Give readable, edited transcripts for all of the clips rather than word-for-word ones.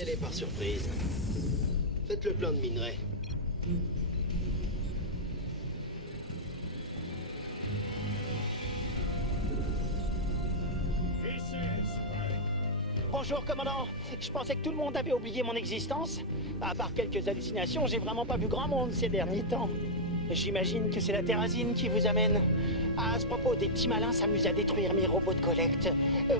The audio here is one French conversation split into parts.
Prenez-les par surprise. Faites le plan de minerai. Bonjour, commandant. Je pensais que tout le monde avait oublié mon existence. À part quelques hallucinations, j'ai vraiment pas vu grand monde ces derniers temps. J'imagine que c'est la terrazine qui vous amène. À ce propos, des petits malins s'amusent à détruire mes robots de collecte.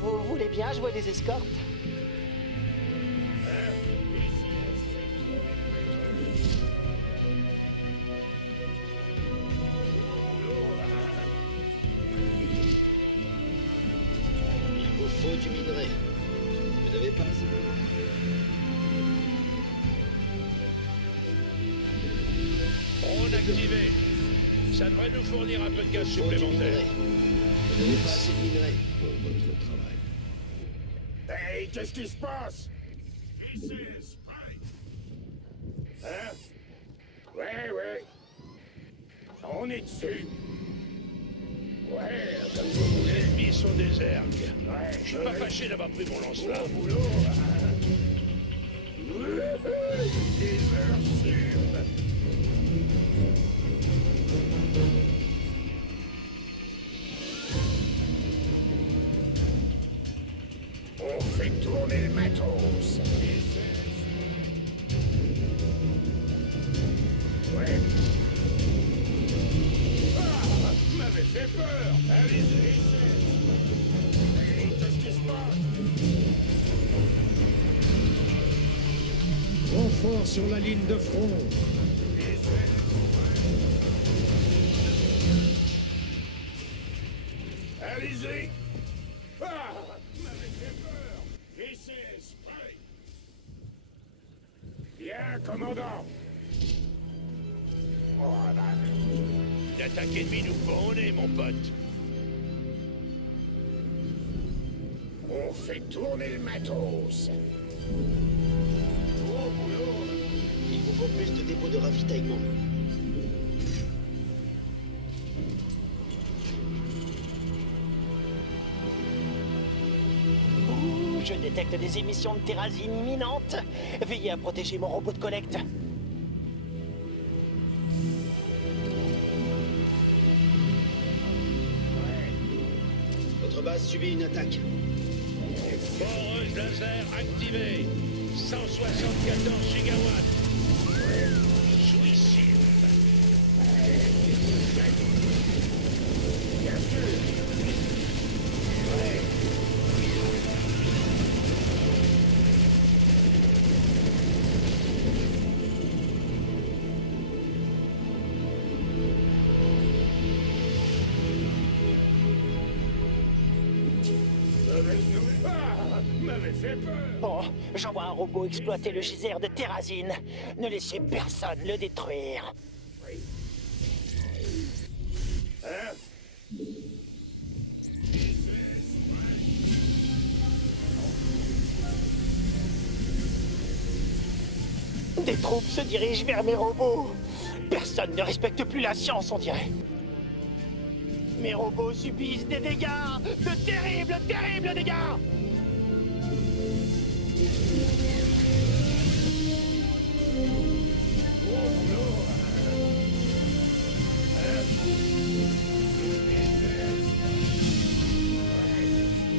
Vous voulez bien jouer les escortes? Il vous faut du minerai. Vous n'avez pas assez. Drone activé. Ça devrait nous fournir un peu de gaz Il faut du supplémentaire. minerai. Vous n'avez pas assez de minerai pour votre travail. Hey, qu'est-ce qui se passe? Hein? Ouais. On est dessus. Ouais, comme vous Les voulez. ennemis sont des ergs. Ouais, Je suis pas fâché d'avoir pris mon lance-flamme. Au boulot. Des heures sûres. On fait tourner le matos. Ouais. Ah, vous m'avez fait peur. Allez-y. Hey, qu'est-ce qui se passe? Renfort sur la ligne de front. Allez-y. Ah, vous m'avez fait peur. Ici, Spray. Bien, commandant. Oh, bah, Une attaque ennemie nous prend au nez, mon pote. on fait tourner le matos. Au boulot. Il vous faut plus de dépôts de ravitaillement. Ouh, je détecte des émissions de terrazine imminentes. Veillez à protéger mon robot de collecte. Votre base subit une attaque. Foreuse laser activée. 174 gigawatts. Jouissif. Bien sûr. Mauvaise nouvelle. Ah, vous m'avez fait peur. Bon, j'envoie un robot exploiter le geyser de terrazine. Ne laissez personne le détruire. Hein? Des troupes se dirigent vers mes robots. Personne ne respecte plus la science, on dirait. Mes robots subissent des dégâts, de terribles dégâts.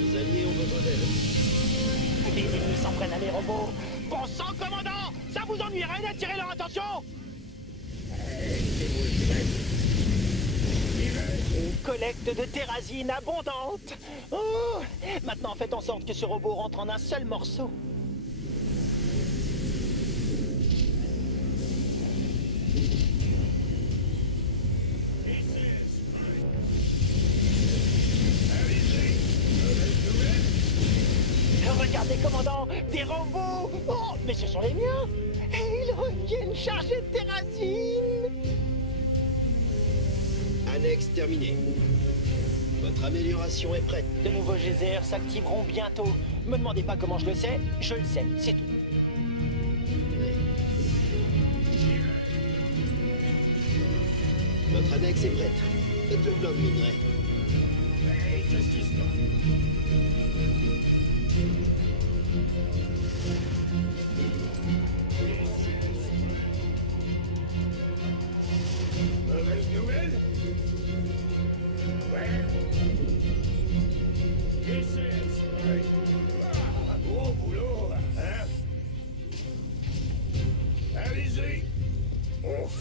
Nos alliés ont besoin d'aide. Les ennemis s'en prennent à mes robots. Bon sang, commandant, ça vous ennuierait d'attirer leur attention? Une collecte de terrazine abondante. Oh, maintenant, faites en sorte que ce robot rentre en un seul morceau. Regardez, commandant, des robots. Oh, mais ce sont les miens. Et ils reviennent chargés de terrazine. Annexe terminée. Votre amélioration est prête. De nouveaux geysers s'activeront bientôt. Me demandez pas comment je le sais, c'est tout. Votre annexe est prête. Faites le plan de minerai. Hey, qu'est-ce qui se passe?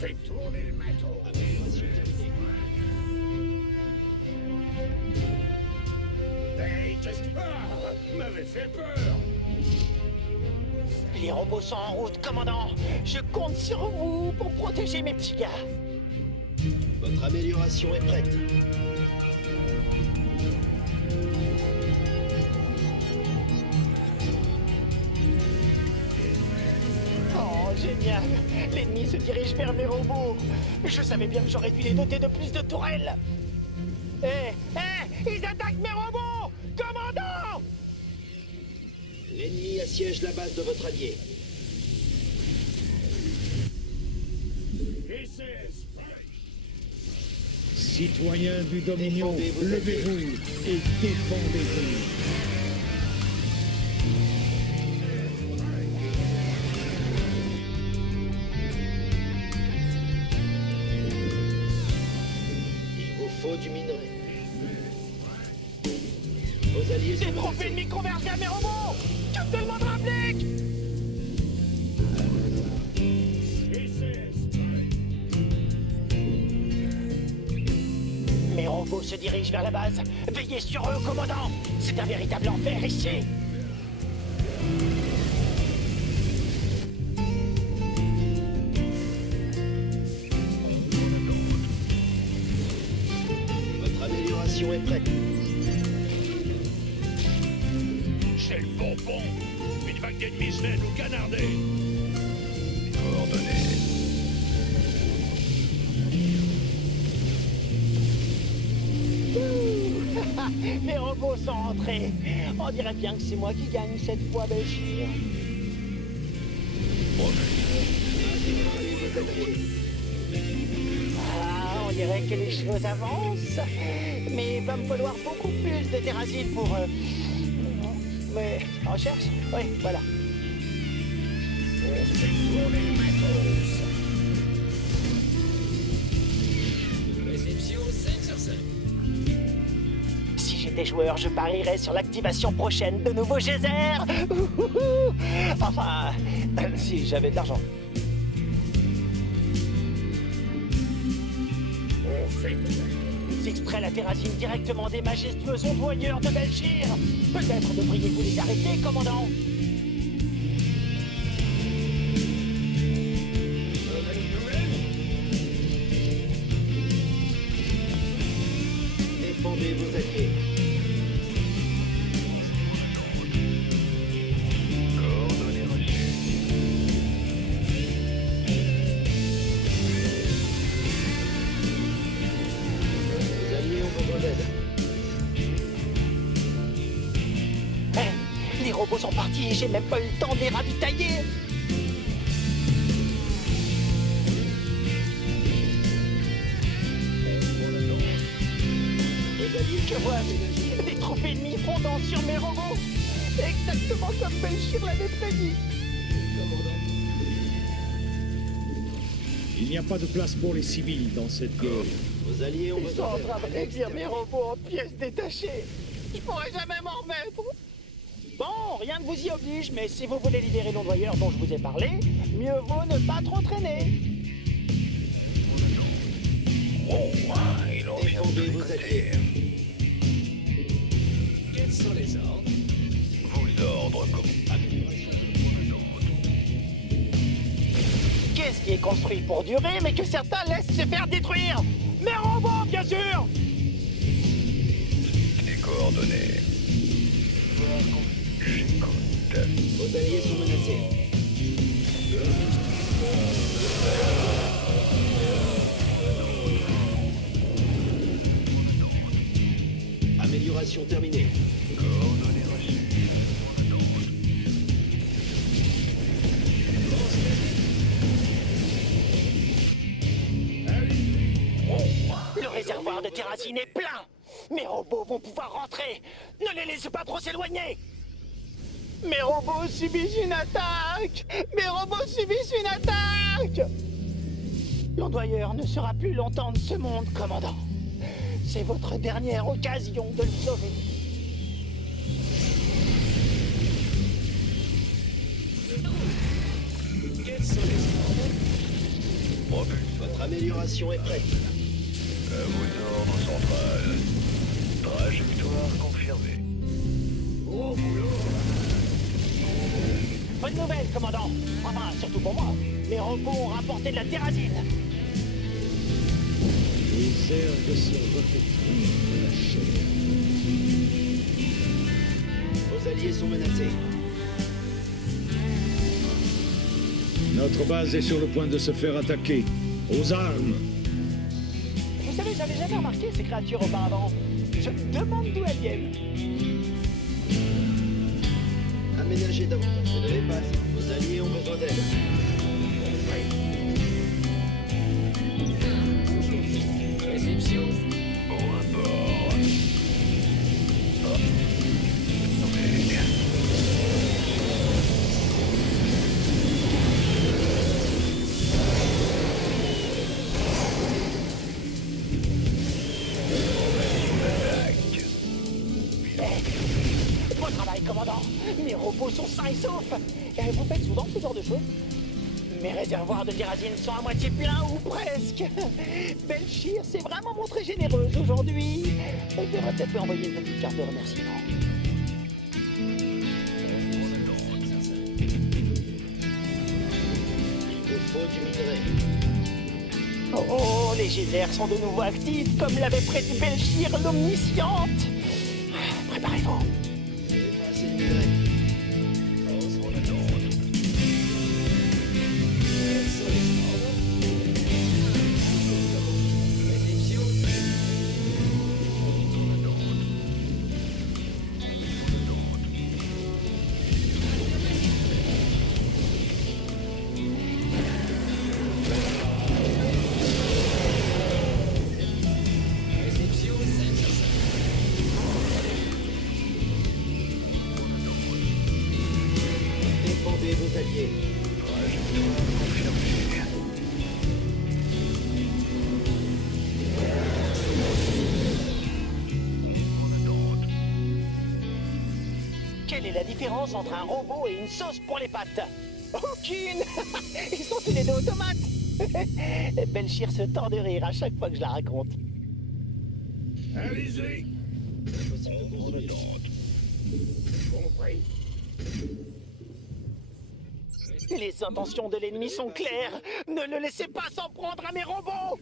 fait tourner le matos. Amélioration terminée. Hey, qu'est-ce que... Ah, m'avait fait peur. Les robots sont en route, commandant. Je compte sur vous pour protéger mes petits gars. Votre amélioration est prête. Oh, génial. L'ennemi se dirige vers mes robots. Je savais bien que j'aurais dû les doter de plus de tourelles. Ils attaquent mes robots! Commandant! L'ennemi assiège la base de votre allié. SS. Citoyens du Dominion, Défendez vos levez-vous et défendez-vous. Il vous faut du minerai. Vos alliés Des sont trophées ennemis convergent vers mes robots! Que te le moindre applique! SS. Mes robots se dirigent vers la base. Veillez sur eux, commandant! C'est un véritable enfer ici! Votre amélioration est prête. C'est le bonbon. Une vague d'ennemis venait nous canarder. Coordonnées. Mes robots sont entrés. On dirait bien que c'est moi qui gagne cette fois, Béchir. Intégrez vos alliés. Ah, on dirait que les choses avancent. Mais il va me falloir beaucoup plus de terrasile pour... Mais on cherche? Oui, voilà. Fait tourner le matos. Réception 5 sur 5. Si j'étais joueur, je parierais sur l'activation prochaine de nouveaux geysers. Ouhouhou. Enfin, si j'avais de l'argent. J'extrais la terrasine directement des majestueux ondoyeurs de Belchir. Peut-être devriez-vous les arrêter, commandant. Défendez vos alliés. Coordonnées reçues. Vos alliés ont besoin d'aide. Les robots sont partis et j'ai même pas eu le temps de les ravitailler. Vos alliés Je vois des troupes ennemies fondant sur mes robots. Exactement comme Belchir l'avait prédit. commandant. Il n'y a pas de place pour les civils dans cette guerre. Vos alliés ont Ils sont besoin en d'aide. train de réduire mes robots en pièces détachées. Je pourrais jamais m'en remettre. Bon, rien ne vous y oblige, mais si vous voulez libérer l'ondoyeur dont je vous ai parlé, mieux vaut ne pas trop traîner. Défendez vos alliés. Quels sont les ordres? Vos ordres, Qu'est-ce qui est construit pour durer, mais que certains laissent se faire détruire? Mes robots, bien sûr! Les coordonnées. J'écoute. Vos alliés sont menacés. Amélioration terminée. Coordonnées reçues. Le réservoir de terrasine est plein. Mes robots vont pouvoir rentrer. Ne les laissez pas trop s'éloigner. Mes robots subissent une attaque. Mes robots subissent une attaque. L'ondoyeur ne sera plus longtemps de ce monde, commandant. C'est votre dernière occasion de le sauver. Quels sont les ordres? Votre amélioration est prête. À vos ordres, central. Trajectoire confirmée. Au boulot. Bonne nouvelle, commandant. Enfin, surtout pour moi. Mes robots ont rapporté de la terrazine. Les herbes se refléteront de la chair. Vos alliés sont menacés. Notre base est sur le point de se faire attaquer. Aux armes! Vous savez, j'avais jamais remarqué ces créatures auparavant. Je me demande d'où elles viennent. Aménagez davantage. Vous n'avez pas assez. Vos alliés ont besoin d'aide. Réception. Au rapport. Bon travail, commandant. Mes robots sont sains et saufs. Et vous faites souvent ce genre de choses? Mes réservoirs de terrazine sont à moitié pleins ou presque. Belchir s'est vraiment montrée généreuse aujourd'hui. Je devrais peut-être lui envoyer une petite carte de remerciement. Il vous faut du minerai. Oh, les geysers sont de nouveau actifs, comme l'avait prédit Belchir l'omnisciente. Préparez-vous. Vous n'avez pas assez de minerai. Défendez vos alliés. Trajectoire confirmée. Quelle est la différence entre un robot et une sauce pour les pâtes? Aucune. Ils sont tous les deux automates. Belchir se tord de rire à chaque fois que je la raconte. Allez-y. Compris. Les intentions de l'ennemi sont claires. Ne le laissez pas s'en prendre à mes robots.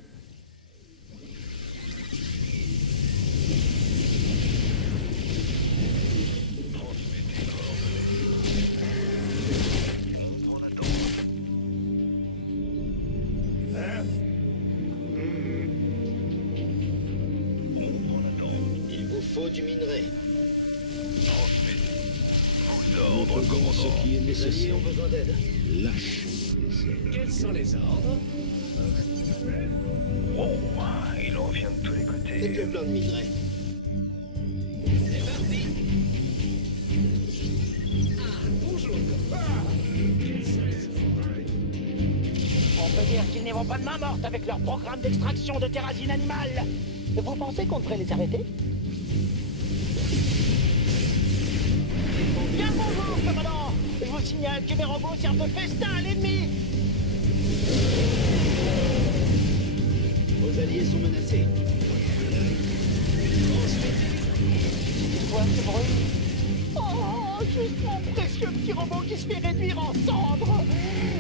Hein? Il vous faut du minerai. Vos Nous ordres, faisons ce commandant. qui est Vos alliés nécessaire. ont besoin d'aide. Lâchez les herbes. Quels sont les ordres? Oh, il en vient de tous les côtés. Faites-le plein de minerai. C'est parti. Ah, bonjour. On peut dire qu'ils n'y vont pas de main morte avec leur programme d'extraction de terrazine animale. Vous pensez qu'on devrait les arrêter? Bien bonjour, commandant. Je vous signale que mes robots servent de festin à l'ennemi. Vos alliés sont menacés. C'est quoi ce bruit? Oh, juste mon précieux petit robot qui se fait réduire en cendres.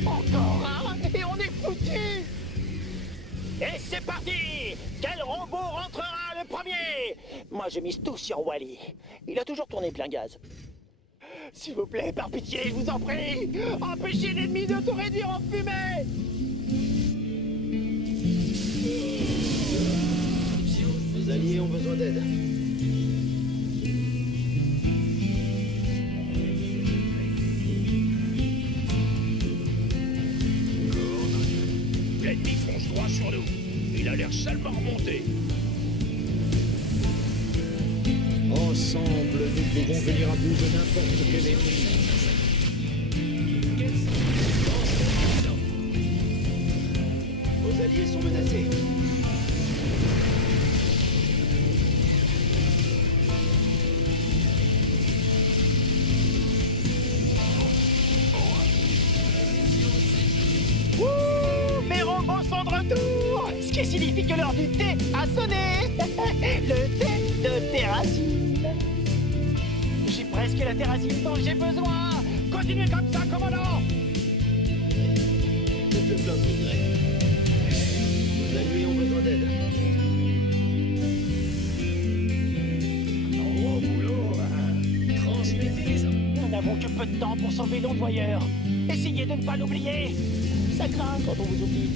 Encore un, et on est foutu. Et c'est parti. Quel robot rentrera le premier? Moi, je mise tout sur Wally. Il a toujours tourné plein gaz. S'il vous plaît, par pitié, je vous en prie, empêchez l'ennemi de tout réduire en fumée. Vos alliés ont besoin d'aide. L'ennemi fonce droit sur nous. Il a l'air salement remonté. Ensemble, nous pouvons venir à bout de n'importe quel ennemi. Vos alliés sont menacés. Ouh, mes robots sont de qui signifie que l'heure du thé a sonné. Le thé de Terracine. J'ai presque la Terracine dont j'ai besoin. Continuez comme ça, commandant. Faites le plein de minerais. Vos alliés ont besoin d'aide. Gros boulot, hein. Transmettez les ordres. Nous n'avons que peu de temps pour sauver l'ondoyeur. Essayez de ne pas l'oublier. Ça craint quand on vous oublie.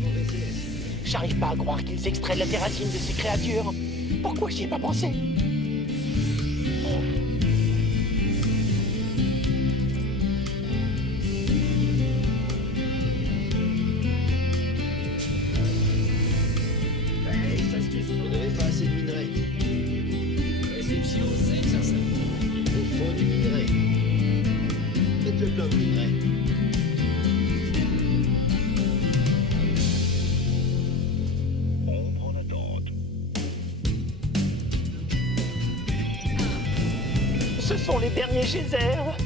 Mauvais céleste. J'arrive pas à croire qu'ils extraient la terracine de ces créatures. Pourquoi j'y ai pas pensé? Hey, ça se tue. Vous n'avez pas assez de minerais. Réception 505. Il vous faut du minerai. Faites le plein de minerais. Ombre en attente. Ce sont les derniers geysers,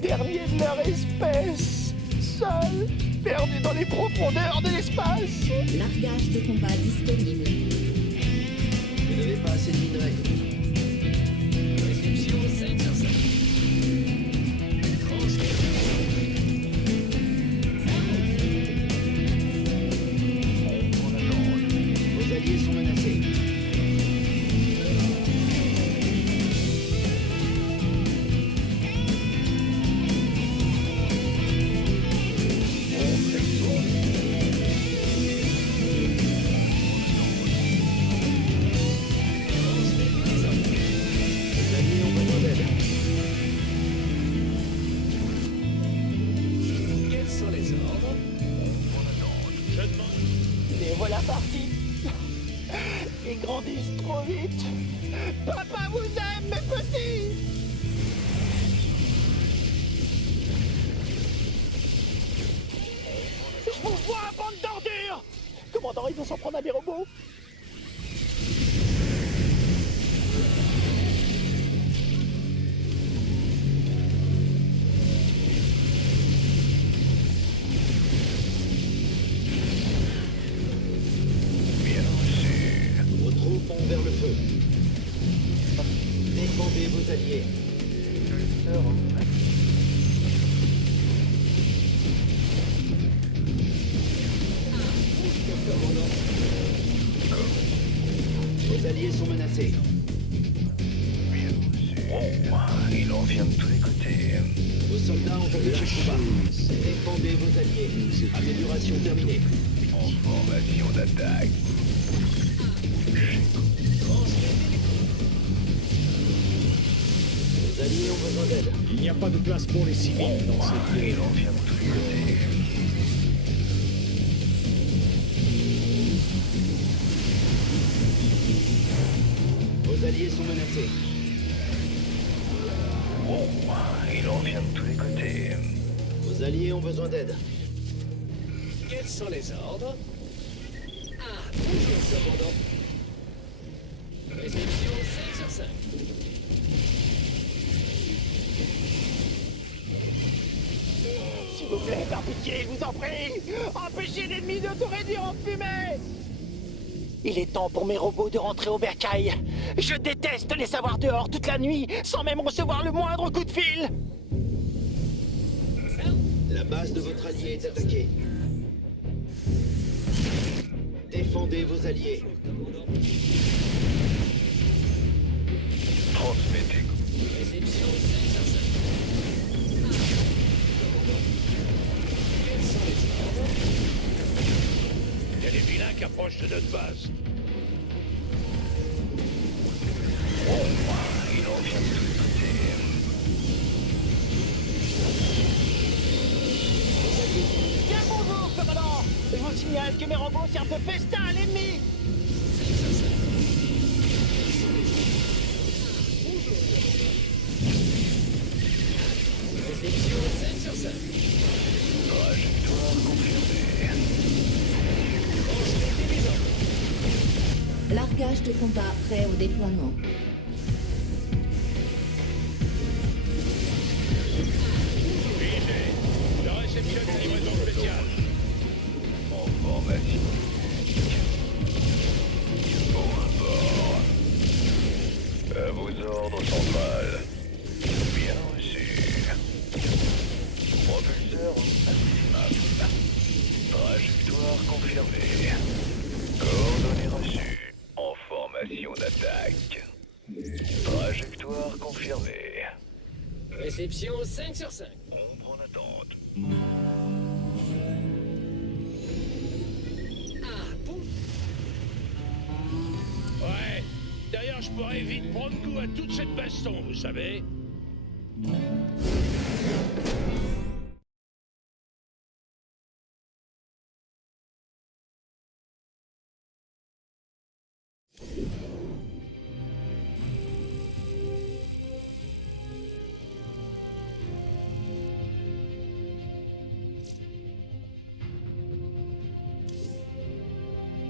derniers de leur espèce, seuls, perdus dans les profondeurs de l'espace. Largage de combat disponible. Vous n'avez pas assez de minerais. Réception 505. Transmettez les ordres. Ombre en attente. Vos alliés sont menacés. Vos alliés ont besoin d'aide. Quels sont les ordres? Ombre en attente. Je demande. Les voilà partis. Ils grandissent trop vite. Papa vous aime, mes petits. Je vous vois, bande d'ordures. Commandant, ils vont s'en prendre à mes robots. Bien reçu. Vos troupes vont vers le feu. Défendez vos alliés. Vos alliés sont menacés. Il en vient de tous les côtés. Vos soldats ont perdu le combat. Défendez vos alliés. Amélioration terminée. En formation d'attaque. Vos alliés ont besoin d'aide. Il n'y a pas de place pour les civils dans cette Il guerre. en vient de tous les côtés. Vos alliés sont menacés. Il en vient de tous les côtés. Vos alliés ont besoin d'aide. Quels sont les ordres? Bonjour, commandant. Réception 505. S'il vous plaît, par pitié, je vous en prie. Empêchez l'ennemi de te réduire en fumée. Il est temps pour mes robots de rentrer au bercail. Je déteste les savoir dehors toute la nuit, sans même recevoir le moindre coup de fil. La base de votre allié est attaquée. Défendez vos alliés. Transmettez. Réception 505. Quels sont les ordres? Il y a des vilains qui approchent de notre base. Il en vient de tous les côtés. Bien bonjour, commandant. Je vous signale que mes robots servent de festin à l'ennemi. Réception 505. Trajectoire confirmée. Transmettez les ordres. Largage de combat prêt au déploiement. Vigé. Je réceptionne une livraison spéciale. centrale. Bien reçu. Propulseur maximum. Trajectoire confirmée. Coordonnées reçues. En formation d'attaque. Trajectoire confirmée. Réception 5 sur 5. Ombre en attente. Ah, bon. Ouais. D'ailleurs, je pourrais vite prendre goût à toute cette baston, vous savez.